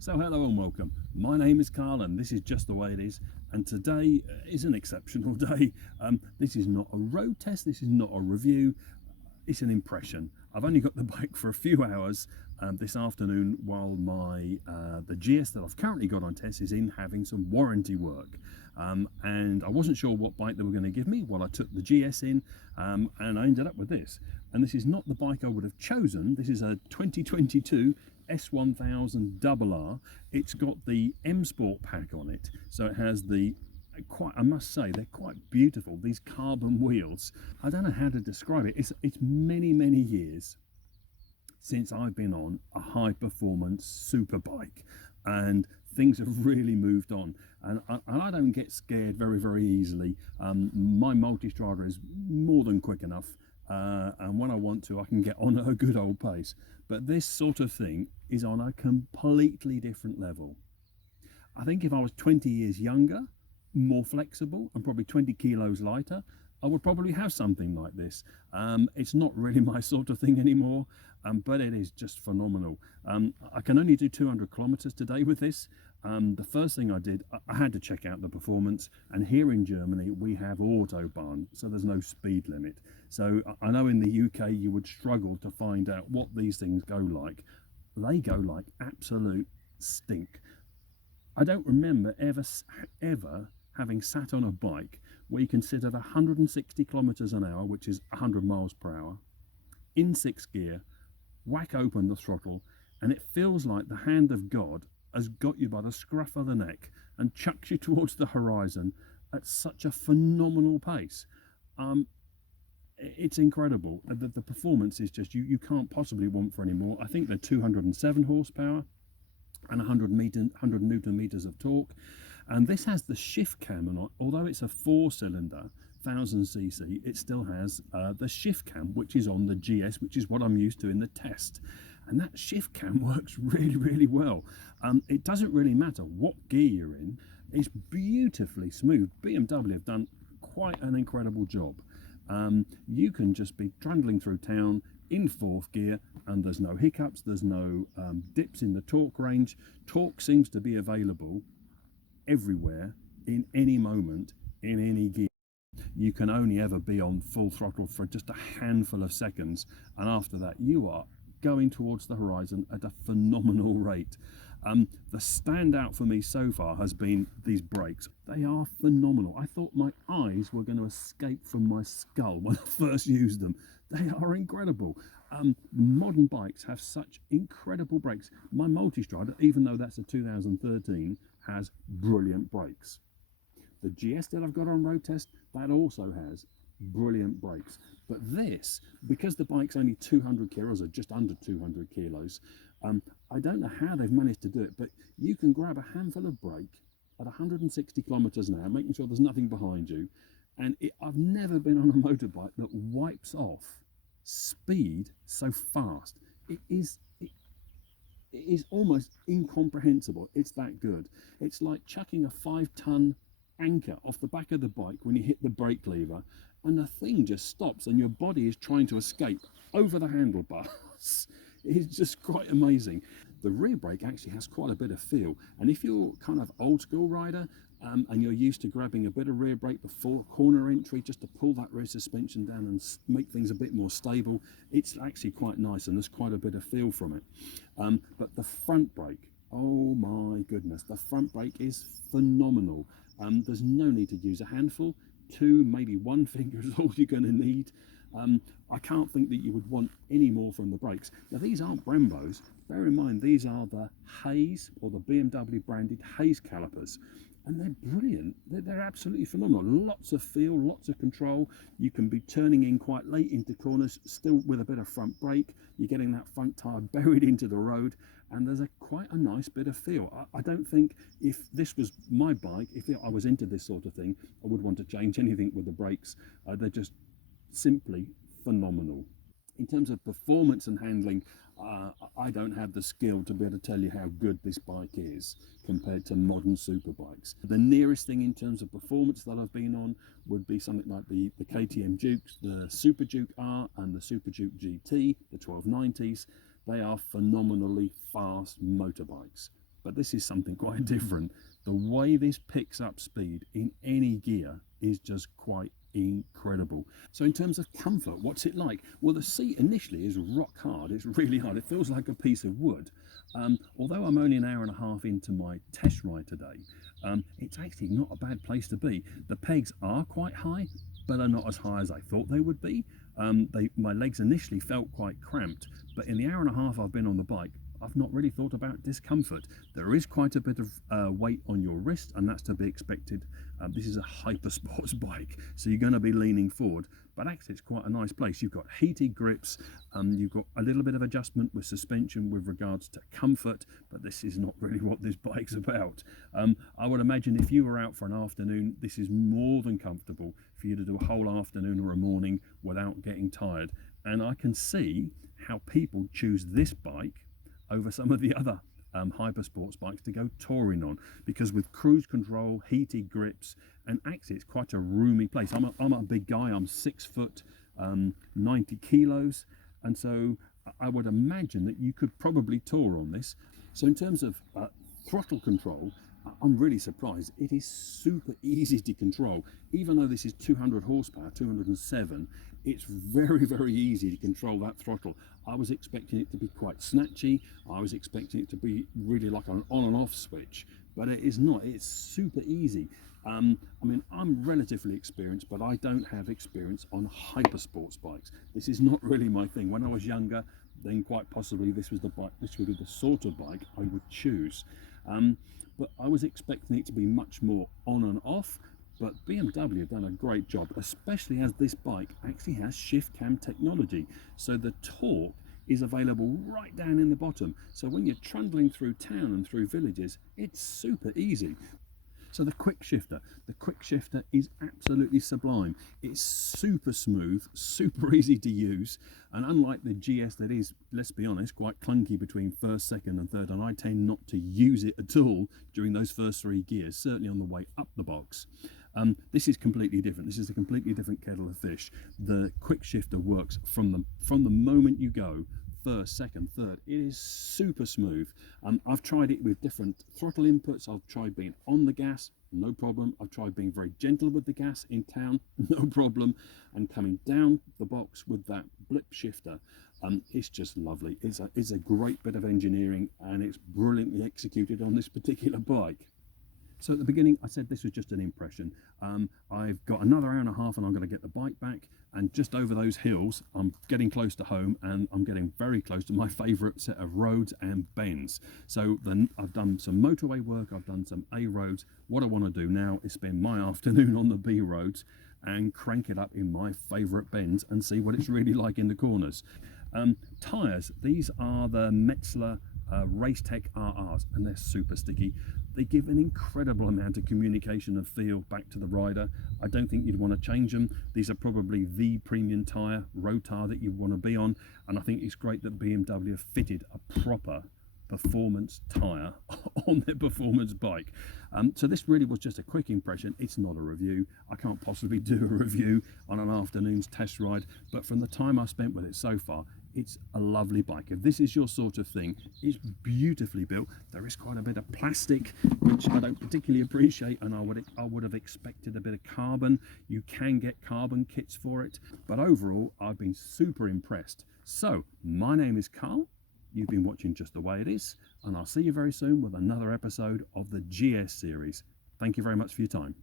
So hello and welcome. My name is Carl and this is Just the Way It Is, and today is an exceptional day. This is not a road test, this is not a review, it's an impression. I've only got the bike for a few hours this afternoon while the GS that I've currently got on test is in having some warranty work. And I wasn't sure what bike they were going to give me while I took the GS in, and I ended up with this. And this is not the bike I would have chosen. This is a 2022 S1000RR. It's got the M Sport pack on it, so it has the I must say they're quite beautiful, these carbon wheels. I don't know how to describe it. It's many years since I've been on a high performance super bike, and things have really moved on, and I don't get scared very easily. My multi-strada is more than quick enough, and when I want to I can get on at a good old pace, but this sort of thing is on a completely different level. I think if I was 20 years younger, more flexible and probably 20 kilos lighter, I would probably have something like this. It's not really my sort of thing anymore, but it is just phenomenal. I can only do 200 kilometers today with this. The first thing I did, I had to check out the performance, and here in Germany we have Autobahn, so there's no speed limit. So I know in the UK you would struggle to find out what these things go like. They go like absolute stink. I don't remember ever having sat on a bike where you can sit at 160 kilometers an hour, which is 100 miles per hour, in 6th gear, whack open the throttle, and it feels like the hand of God has got you by the scruff of the neck and chucks you towards the horizon at such a phenomenal pace. It's incredible. The performance is just, you can't possibly want for any more. I think they're 207 horsepower and 100 newton meters of torque, and this has the shift cam on it. Although it's a 4-cylinder 1000cc, it still has the shift cam, which is on the GS, which is what I'm used to in the test, and that shift cam works really well. It doesn't really matter what gear you're in, it's beautifully smooth. BMW have done quite an incredible job. You can just be trundling through town in 4th gear and there's no hiccups, there's no dips in the torque range. Torque seems to be available everywhere, in any moment, in any gear. You can only ever be on full throttle for just a handful of seconds, and after that you are going towards the horizon at a phenomenal rate. The standout for me so far has been these brakes. They are phenomenal. I thought my eyes were going to escape from my skull when I first used them. They are incredible. Modern bikes have such incredible brakes. My multi-strada, even though that's a 2013, has brilliant brakes. The GS that I've got on road test, that also has brilliant brakes. But this, because the bike's only 200 kilos, or just under 200 kilos, I don't know how they've managed to do it, but you can grab a handful of brake at 160 kilometers an hour, making sure there's nothing behind you, and I've never been on a motorbike that wipes off speed so fast. It is almost incomprehensible. It's that good. It's like chucking a 5-ton anchor off the back of the bike when you hit the brake lever, and the thing just stops and your body is trying to escape over the handlebars. It's just quite amazing. The rear brake actually has quite a bit of feel, and if you're kind of old school rider and you're used to grabbing a bit of rear brake before corner entry just to pull that rear suspension down and make things a bit more stable, it's actually quite nice and there's quite a bit of feel from it. But the front brake, oh my goodness, the front brake is phenomenal. There's no need to use a handful. 2, maybe 1 finger is all you're going to need. I can't think that you would want any more from the brakes. Now these aren't Brembos. Bear in mind these are the Hayes, or the BMW branded Hayes calipers, and they're brilliant. They're absolutely phenomenal. Lots of feel, lots of control. You can be turning in quite late into corners still with a bit of front brake. You're getting that front tire buried into the road, and there's quite a nice bit of feel. I don't think, if this was my bike, if I was into this sort of thing, I would want to change anything with the brakes. They're just simply phenomenal. In terms of performance and handling, I don't have the skill to be able to tell you how good this bike is compared to modern superbikes. The nearest thing in terms of performance that I've been on would be something like the KTM Dukes, the Super Duke R and the Super Duke GT, the 1290s. They are phenomenally fast motorbikes. but this is something quite different. The way this picks up speed in any gear is just quite incredible. So in terms of comfort, what's it like? Well, the seat initially is rock hard. It's really hard. It feels like a piece of wood. Although I'm only an hour and a half into my test ride today, it's actually not a bad place to be. The pegs are quite high, but are not as high as I thought they would be. My legs initially felt quite cramped, but in the hour and a half I've been on the bike, I've not really thought about discomfort. There is quite a bit of weight on your wrist, and that's to be expected. This is a hyper sports bike, so you're going to be leaning forward, but actually it's quite a nice place. You've got heated grips, you've got a little bit of adjustment with suspension with regards to comfort, but this is not really what this bike's about. I would imagine if you were out for an afternoon, this is more than comfortable for you to do a whole afternoon or a morning without getting tired. And I can see how people choose this bike over some of the other hyper sports bikes to go touring on, because with cruise control, heated grips, and actually it's quite a roomy place. I'm a big guy. I'm 6 foot 90 kilos, and so I would imagine that you could probably tour on this. So in terms of throttle control, I'm really surprised. It is super easy to control. Even though this is 200 horsepower, 207, it's very, very easy to control that throttle. I was expecting it to be quite snatchy. I was expecting it to be really like an on and off switch, but it is not. It's super easy. I mean, I'm relatively experienced, but I don't have experience on hyper sports bikes. This is not really my thing. When I was younger, then quite possibly this was the bike, this would be the sort of bike I would choose. But I was expecting it to be much more on and off, but BMW have done a great job, especially as this bike actually has shift cam technology. So the torque is available right down in the bottom. So when you're trundling through town and through villages, it's super easy. So the quick shifter is absolutely sublime. It's super smooth, super easy to use, and unlike the GS that is, let's be honest, quite clunky between first, second and third, and I tend not to use it at all during those first 3 gears, certainly on the way up the box. This is completely different. This is a completely different kettle of fish. The quick shifter works from the moment you go, first, second, third. It is super smooth. I've tried it with different throttle inputs. I've tried being on the gas, no problem. I've tried being very gentle with the gas in town, no problem. And coming down the box with that blip shifter, it's just lovely. It's a great bit of engineering, and it's brilliantly executed on this particular bike. So at the beginning, I said this was just an impression. I've got another hour and a half and I'm going to get the bike back. And just over those hills, I'm getting close to home, and I'm getting very close to my favourite set of roads and bends. So then I've done some motorway work, I've done some A roads. What I want to do now is spend my afternoon on the B roads and crank it up in my favourite bends and see what it's really like in the corners. Tyres, these are the Metzler Race Tech RRs, and they're super sticky. They give an incredible amount of communication and feel back to the rider. I don't think you'd want to change them. These are probably the premium tyre, road tyre that you want to be on, and I think it's great that BMW have fitted a proper performance tyre on their performance bike. So this really was just a quick impression. It's not a review. I can't possibly do a review on an afternoon's test ride, but from the time I've spent with it so far, it's a lovely bike. If this is your sort of thing, it's beautifully built. There is quite a bit of plastic, which I don't particularly appreciate, and I would have expected a bit of carbon. You can get carbon kits for it, but overall I've been super impressed. So my name is Carl. You've been watching Just the Way It Is, and I'll see you very soon with another episode of the GS series. Thank you very much for your time.